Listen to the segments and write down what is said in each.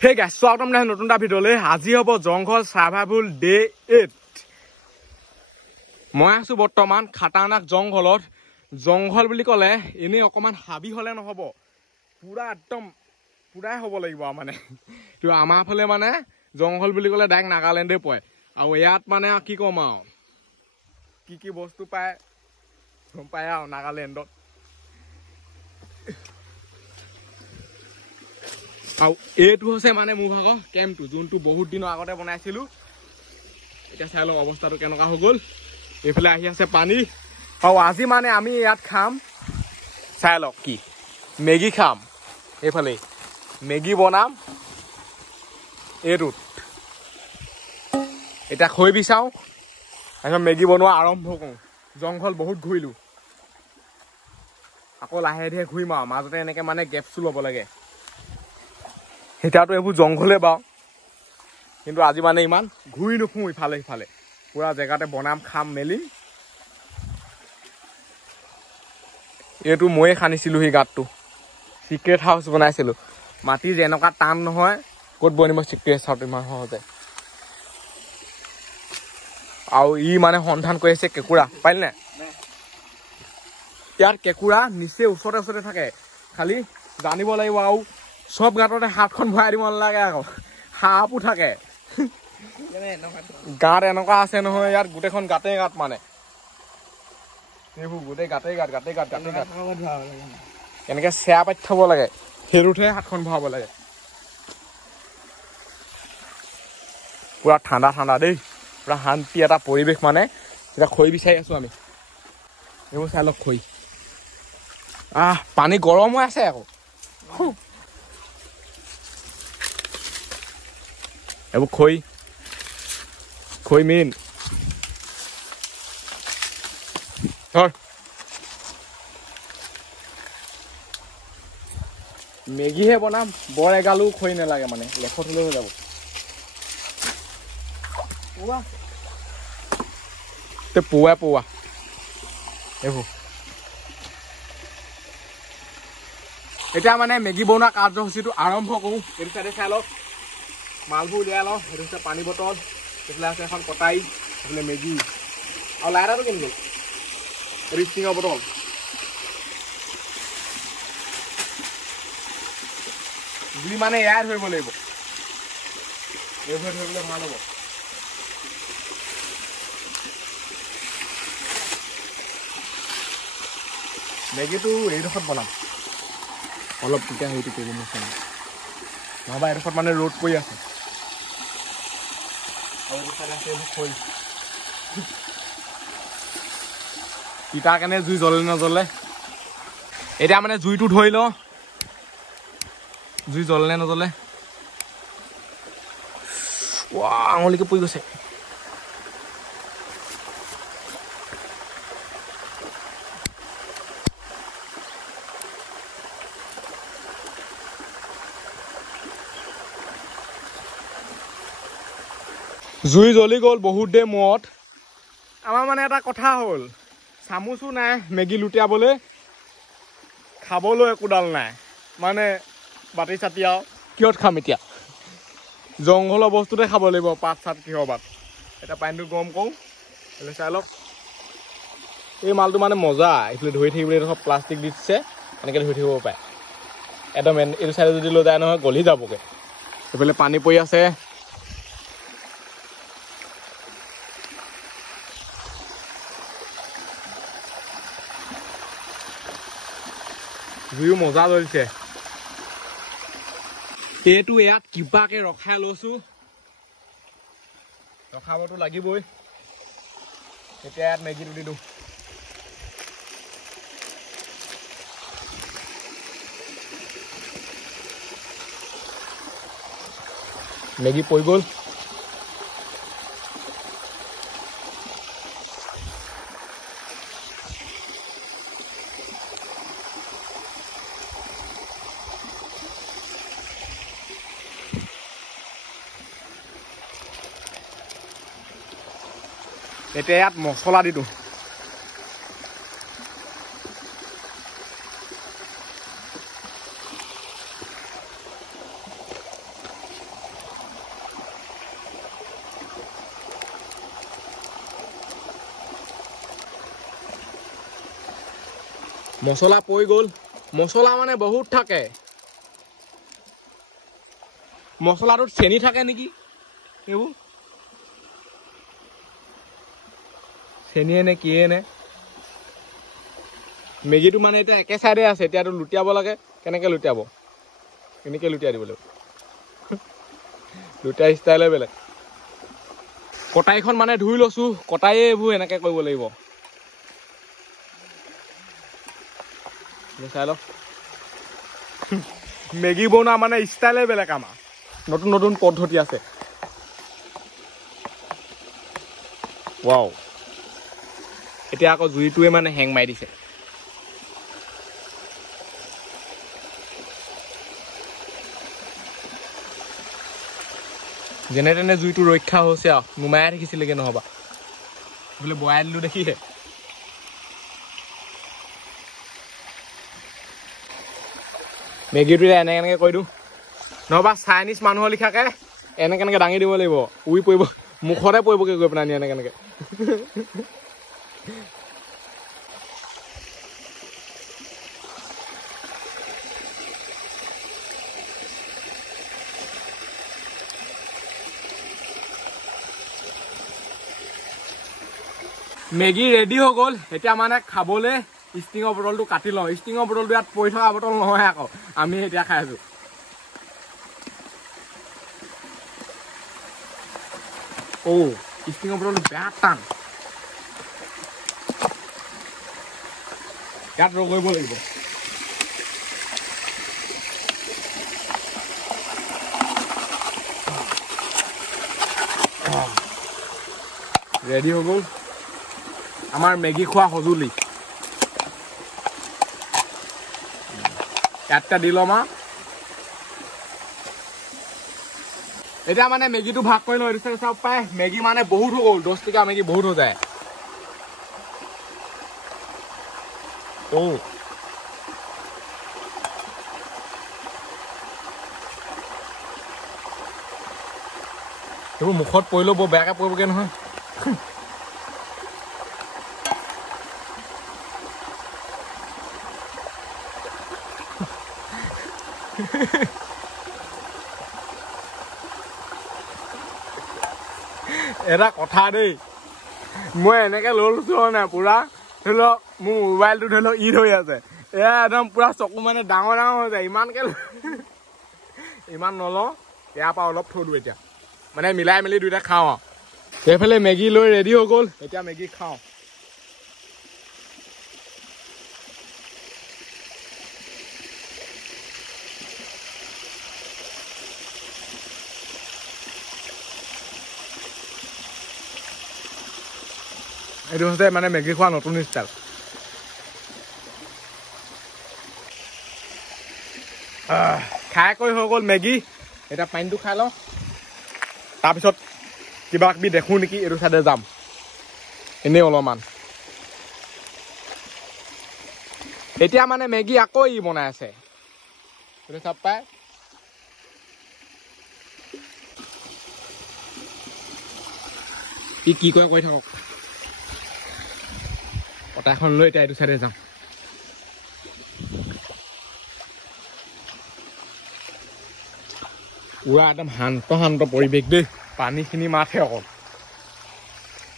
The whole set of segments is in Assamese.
Hey guys, welcome to another video. আজি হব জংঘল সাৰ্ভাইভাল ডে 8 মই আছো বৰ্তমান খাটানাক জংঘলত জংঘল বুলি কলে এনে অকমান হাবি হলে নহব পুরা একদম পুরাই হ'ব লাগিব মানে তো আমাৰ ফালে মানে জংঘল বুলি কলে ডাইৰেক্ট নাগালেণ্ডে পয় আৰু ইয়াত মানে কি কম আৰু কি বস্তু পায় গম পায় আৰু নাগালেণ্ডত আৰু এইটো হৈছে মানে মোৰ ভাগৰ কেম্পটো যোনটো বহুত দিনৰ আগতে বনাইছিলো এটা চাই লও অৱস্থাটো কেনেকুৱা হৈ গল এফালে আহি আছে পানী আৰু আজি মানে আমি ইয়াত খাম চাই লওক কি মেগী খাম এফালে মেগী বনাম এইটো এটা খৈ বিছাও আৰু মেগী বনোৱা আৰম্ভ কৰোঁ জংঘল বহুত ঘূৰিলো আকৌ লাহে লাহে ঘূৰিম আৰু মাজতে এনেকে মানে গেপছু ল'ব লাগে এতিয়াতো এইবোৰ জংঘলে বাও কিন্তু আজি মানে ইমান ঘূৰি নুফুঁ ইফালে ইফালে পুৰা জেগাতে বনাম খাম মেলি এইটো ময়ে খানিছিলো সেই গাঁতটো সিক্ৰেট হাউচ বনাইছিলো মাটি যেনেকুৱা টান নহয় ক'ত বনিব সিক্ৰেট হাউচ ইমান সহজে আৰু ই মানে সন্ধান কৰি আছে কেকুৰা পাইল নে ইয়াৰ কেকুৰা নিচে ওচৰতে ওচৰতে থাকে খালি জানিব লাগিব আৰু সব গাঁততে হাতখন ভৰাই দিব নালাগে আকৌ সাপো থাকে গাঁত এনেকুৱা আছে নহয় ইয়াত গোটেইখন গাঁতে গাঁত মানে এইবোৰ গোটেই গাঁতে গাঁত এনেকে চেয়া পাতি থব লাগে সেইটোতহে হাতখন ভৰাব লাগে পুৰা ঠাণ্ডা ঠাণ্ডা দেই পুৰা শান্তি এটা পৰিৱেশ মানে এতিয়া খৈ বিচাৰি আছো আমি এইবোৰ চাই লওক খৈ পানী গৰম হৈ আছে আকৌ এইবোৰ খৈ মেইন ধৰ মেগীহে বনাম বৰ এগালো খৈ নালাগে মানে লেখত হলেও হৈ যাব পোৱা এইবোৰ এতিয়া মানে মেগী বনোৱা কাৰ্যসূচীটো আৰম্ভ কৰোঁ এইটো চাইডে চাই লওক মালবোৰ উলিয়াই লওঁ সেইটো হৈছে পানী বটল এইফালে আছে এখন কটাই এইফালে মেগী আৰু লাইটাৰটো কিনি গ'ল ৰিষ্টিঙৰ বটল জুই মানে এয়াই ধৰিব লাগিব এইবোৰ ধৰিবলৈ ভাল হ'ব মেগীটো এইডোখৰত বনাম অলপ তেতিয়া সেইটো কৰিব নিচিনা নহবা এইডোখৰত মানে ৰ'দ পৰি আছে তিতা কেনে জুই জ্বলে নজ্বলে এতিয়া মানে জুইটো ধৰি লওঁ জুই জ্বলে নে নজ্বলে আঙুলিকে পৰি গৈছে জুই জ্বলি গ'ল বহুত দেৰি মূৰত আমাৰ মানে এটা কথা হ'ল চামুচো নাই মেগী লুটিয়াবলৈ খাবলৈ একোডাল নাই মানে বাতি চাতি আৰু কিহত খাম এতিয়া জংঘলৰ বস্তুতে খাব লাগিব পাত চাত কিহৰ বাত এতিয়া পানীটো গৰম কৰোঁ চাই লওক এই মালটো মানে মজা এইফালে ধৰি থাকিবলৈ এইডোখৰ প্লাষ্টিক দিছে এনেকৈ ধৰি থাকিব পাৰে একদম এইটো চাইডে যদি লৈ যায় নহয় গলি যাবগৈ এইফালে পানী পৰি আছে জুইও মজা জ্বলিছে এইটো ইয়াত কিবাকে ৰখাই লৈছো ৰখাবতো লাগিবই এতিয়া ইয়াত মেগীটো দি দিওঁ মেগী পৰি গ'ল এতিয়া ইয়াত মছলা দি দিওঁ মছলা পৰি গ'ল মছলা মানে বহুত থাকে মছলাটোত চেনি থাকে নেকি এইবোৰ চেনিয়ে নে কিয়ে নে মেগীটো মানে এতিয়া একে চাইডে আছে এতিয়াতো লুটিয়াব লাগে কেনেকৈ লুটিয়াব এনেকৈ লুটিয়াই দিব লাগিব লুটিয়াই ষ্টাইলে বেলেগ কটাইখন মানে ধুই লৈছোঁ কটায়ে এইবোৰ এনেকৈ কৰিব লাগিব চাই লওক মেগী বনোৱা মানে ষ্টাইলে বেলেগ আমাৰ নতুন নতুন পদ্ধতি আছে ৱাও এতিয়া আকৌ জুইটোৱে মানে হেং মাৰি দিছে যেনে তেনে জুইটো ৰক্ষা হৈছে আৰু নুমাই থাকিছিলেগে নহবা বোলে বয়াই দিলোঁ দেখিহে মেগীটো এনেকৈ এনেকৈ কৈ দিওঁ নহবা চাইনিজ মানুহৰ লিখাকে এনেকৈ এনেকৈ দাঙি দিব লাগিব উই পৰিব মুখতে পৰিবগৈ গৈ পেলাই এনেকৈ এনেকৈ মেগী ৰেডি হৈ গ'ল এতিয়া মানে খাবলৈ ষ্টিঙৰ বটলটো কাটি লওঁ ষ্টিঙৰ বটলটো ইয়াত পৰি থকা বটল নহয় আকৌ আমি এতিয়া খাই আছোঁ ষ্টিঙৰ বটলটো বেয়া টান ইয়াত ৰগৰিব লাগিব ৰেডি হৈ গ'ল আমাৰ মেগী খোৱা সঁজুলি ইয়াতটা দি ল'ম আৰু এতিয়া মানে মেগীটো ভাগ কৰি লওঁ এইটো চাব পাই মেগী মানে বহুত হৈ গ'ল 10 টকা মেগী বহুত হৈ যায় এইবোৰ মুখত পৰিলেও বৰ বেয়াকৈ পৰিবগৈ নহয় এটা কথা দেই মই এনেকৈ লৈ লৈছোঁ নাই পুৰা ধৰি লওক মোৰ মোবাইলটো ধৰি লওক হৈ আছে এয়া একদম পুৰা চকু মানে ডাঙৰ ডাঙৰ হৈ যায় ইমানকৈ ইমান নলওঁ ইয়াৰ পৰা অলপ থৈ দিওঁ এতিয়া মানে মিলাই মেলি দুইটা খাওঁ আৰু সেইফালে মেগী লৈ ৰেডি হৈ গ'ল এতিয়া মেগী খাওঁ এইটো হৈছে মানে মেগী খোৱা নতুন ষ্টাইল খাই কৰি হৈ গ'ল মেগী এতিয়া পানীটো খাই লওঁ তাৰপিছত কিবা কিবি দেখোঁ নেকি এইটো চাইডে যাম এনেই অলপমান এতিয়া মানে মেগী আকৌ ই বনাই আছে এইটো চাপ পাই ই কি কৰে কৰি থাকক কটাইখন লৈ এতিয়া এইটো চাইডে যাম পুৰা একদম শান্ত শান্ত পৰিৱেশ দেই পানীখিনি মাতহে অকল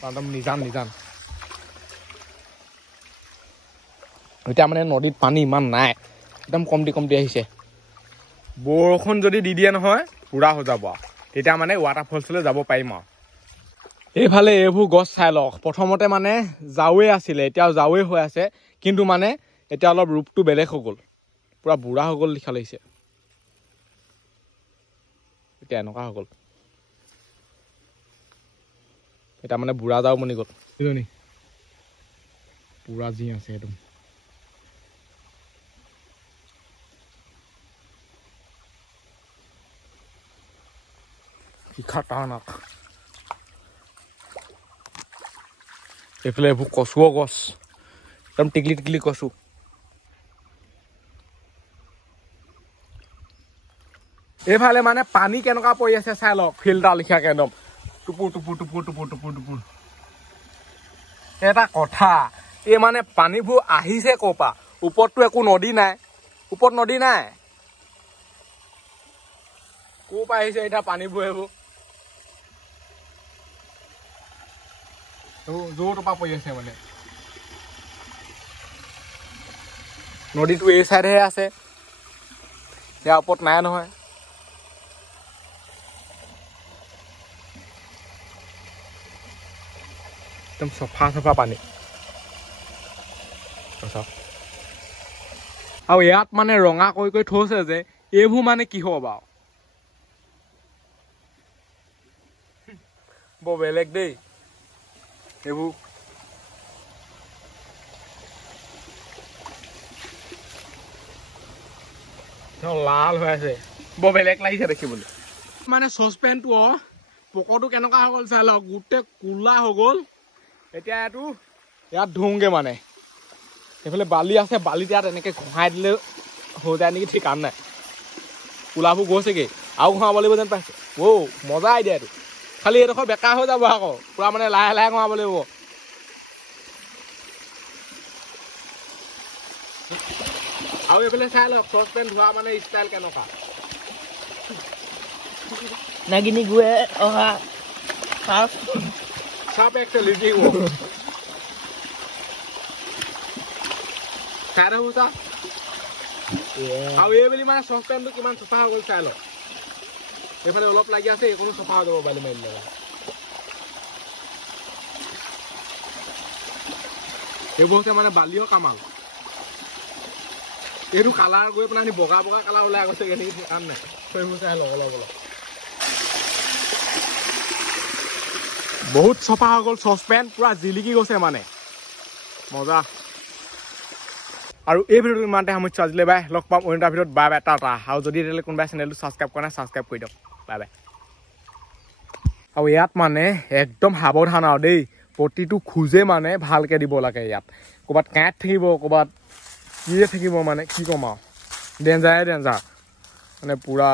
একদম নিজান নিজান এতিয়া মানে নদীত পানী ইমান নাই একদম কমটি কমটি আহিছে বৰষুণ যদি দি দিয়ে নহয় পুৰা হৈ যাব আৰু তেতিয়া মানে ৱাটাৰফলছলৈ যাব পাৰিম আৰু এইফালে এইবোৰ গছ চাই লওক প্ৰথমতে মানে জাৱে আছিলে এতিয়াও জাৱে হৈ আছে কিন্তু মানে এতিয়া অলপ ৰূপটো বেলেগ হৈ গ'ল পুৰা বুঢ়া হৈ গ'ল লিখা লাগিছে এতিয়া এনেকুৱা হৈ গ'ল এটা মানে বুঢ়া যাও মনি গ'ল বুজিলি পুৰা যি আছে একদম কি খাটাৰনাক এইফালে এইবোৰ কচুও গছ একদম টিকলি টিকলি কচু এইফালে মানে পানী কেনেকুৱা পৰি আছে চাই লওক ফিল্টাৰ লিখাকে একদম টুপুৰ টুপুৰ টুপুৰ টুপুৰ টুপুৰ টুপুৰ এটা কথা এই মানে পানীবোৰ আহিছে ক'ৰ পৰা ওপৰতো একো নদী নাই ওপৰত নদী নাই ক'ৰ পৰা আহিছে এতিয়া পানীবোৰ এইবোৰ জোৰ টপা পৰি আছে মানে নদীটো এই চাইডেহে আছে ইয়াৰ ওপৰত নাই নহয় একদম চফা পানী আৰু ইয়াত মানে ৰঙা কৰি থৈছে যে এইবোৰ মানে কি হ'ব বাৰু বৰ বেলেগ দেই এইবোৰ লাল হৈ আছে বৰ বেলেগ লাগিছে দেখিবলৈ মানে চচপেনটো পকৰটো কেনেকুৱা হৈ গ'ল চাই লওক গোটেই কোলা হৈ গ'ল এতিয়া এইটো ইয়াত ধুওঁগে মানে এইফালে বালি আছে বালিত ইয়াত এনেকে ঘঁহাই দিলে হৈ যায় নেকি ঠিক নাই কোলাবোৰ গৈছেগৈ আৰু ঘঁহাব লাগিব যেন পাইছে মজা আইডিয়া এইটো খালি এইডোখৰ বেকা হৈ যাব আকৌ পুৰা মানে লাহে লাহে ঘঁহাব লাগিব আৰু এইফালে চাই লওক চচপেন ধোৱা মানে ষ্টাইল কেনেকুৱা Nagini gue Sap actually di wo. Cara husa? Iya. Awe beli mana sospen tuh cuman sofa gol salo. Ephale olop lagi ase ekono sofa debo bali mail. Ebo ke mana balio kamal. Eru kalar gue pernah ni boga kalar oleh aku segini kan nih. Kau husa lo. बहुत सफा हो गल ससपेन पूरा जिलिकी गसे माने मजा আৰু এই ভিডিওটো ইমানতে সামৰিছো আজিলে বাই লগ পাম অন্য এটা ভিডিওত বাই বাই টাটা আৰু যদি এতিয়ালৈ কোনোবাই চেনেলটো সাবস্ক্ৰাইব কৰা নাই সাবস্ক্ৰাইব কৰি দিয়ক বাই বাই আৰু ইয়াত মানে একদম সাৱধান আৰু দেই প্ৰতিটো খুজে মানে ভালকে দিব লাগে ইয়াত ক'বাত কাঁট থাকিব ক'বাত কি থাকিব মানে কি কম আৰু ডেঞ্জাৰ মানে পুৰা